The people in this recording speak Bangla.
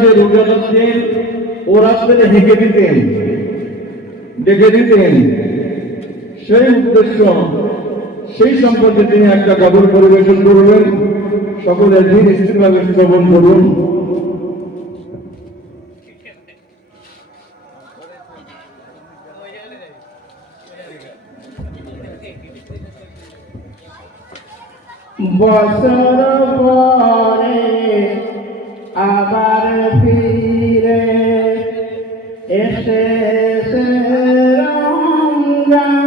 যে রোজাদার দিন ও রাত্রে হেঁকে দিতেন, ডেকে দিতেন, সেই উদ্দেশ্য, সেই সম্পর্কে তিনি একটা গান পরিবেশন করবেন। সকলে ধীর স্থিরভাবে শ্রবণ করুন। বছর পরে আবার ফিরে এসেছে রমজান,